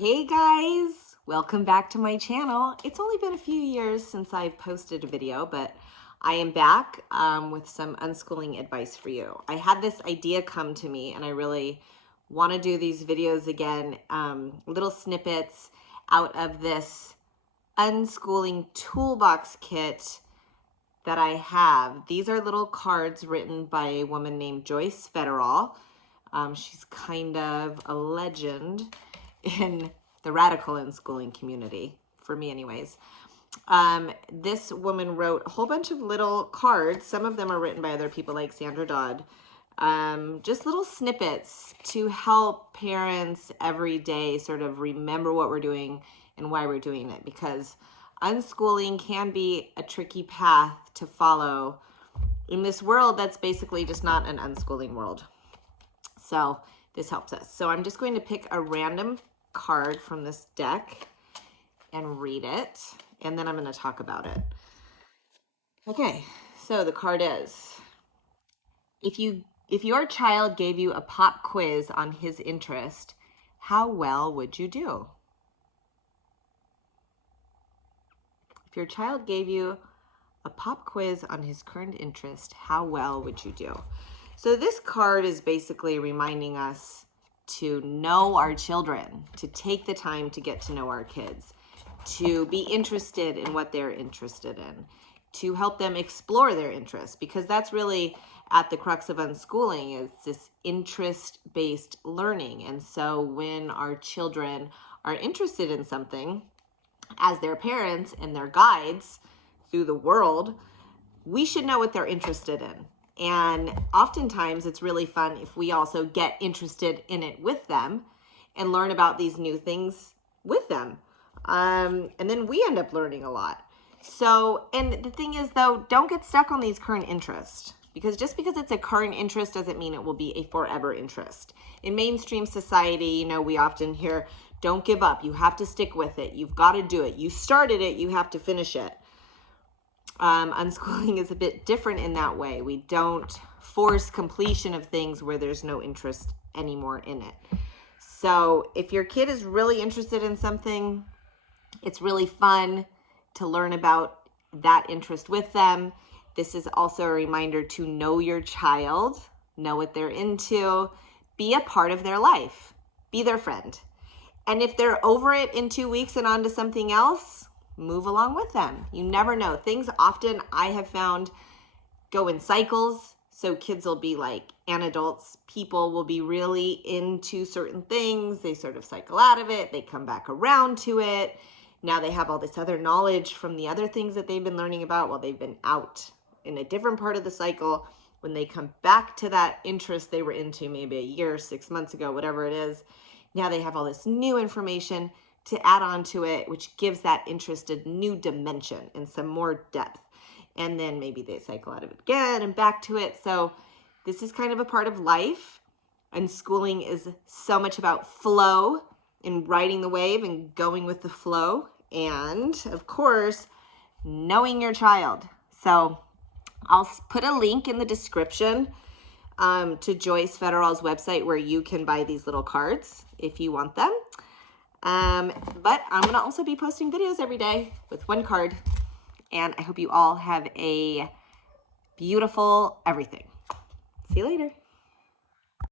Hey guys, welcome back to my channel. It's only been a few years since I've posted a video, but I am back with some unschooling advice for you. I had this idea come to me and I really want to do these videos again, little snippets out of this unschooling toolbox kit that I have. These are little cards written by a woman named Joyce Federal. She's kind of a legend in the radical unschooling community, for me anyways. This woman wrote a whole bunch of little cards. Some of them are written by other people like Sandra Dodd. Just little snippets to help parents every day sort of remember what we're doing and why we're doing it, because unschooling can be a tricky path to follow in this world that's basically just not an unschooling world. So this helps us. So I'm just going to pick a random card from this deck and read it, and then I'm going to talk about it. Okay, so the card is, if your child gave you a pop quiz on his interest, how well would you do? If your child gave you a pop quiz on his current interest, how well would you do? So this card is basically reminding us to know our children, to take the time to get to know our kids, to be interested in what they're interested in, to help them explore their interests, because that's really at the crux of unschooling, is this interest-based learning. And so when our children are interested in something, as their parents and their guides through the world, we should know what they're interested in. And oftentimes it's really fun if we also get interested in it with them and learn about these new things with them. And then we end up learning a lot. So, and the thing is though, don't get stuck on these current interests, because just because it's a current interest doesn't mean it will be a forever interest. In mainstream society, you know, we often hear, don't give up. You have to stick with it. You've got to do it. You started it. You have to finish it. Unschooling is a bit different in that way. We don't force completion of things where there's no interest anymore in it. So if your kid is really interested in something, it's really fun to learn about that interest with them. This is also a reminder to know your child, know what they're into, be a part of their life, be their friend. And if they're over it in 2 weeks and on to something else, move along with them. You never know. Things often, I have found, go in cycles. So kids will be like, and adults, people will be really into certain things. They sort of cycle out of it. They come back around to it. Now they have all this other knowledge from the other things that they've been learning about while they've been out in a different part of the cycle. When they come back to that interest they were into maybe a year, 6 months ago, whatever it is, now they have all this new information to add on to it, which gives that interest a new dimension and some more depth. And then maybe they cycle out of it again and back to it. So this is kind of a part of life. And schooling is so much about flow and riding the wave and going with the flow. And of course, knowing your child. So I'll put a link in the description to Joyce Federal's website where you can buy these little cards if you want them. But I'm going to also be posting videos every day with one card. And I hope you all have a beautiful everything. See you later.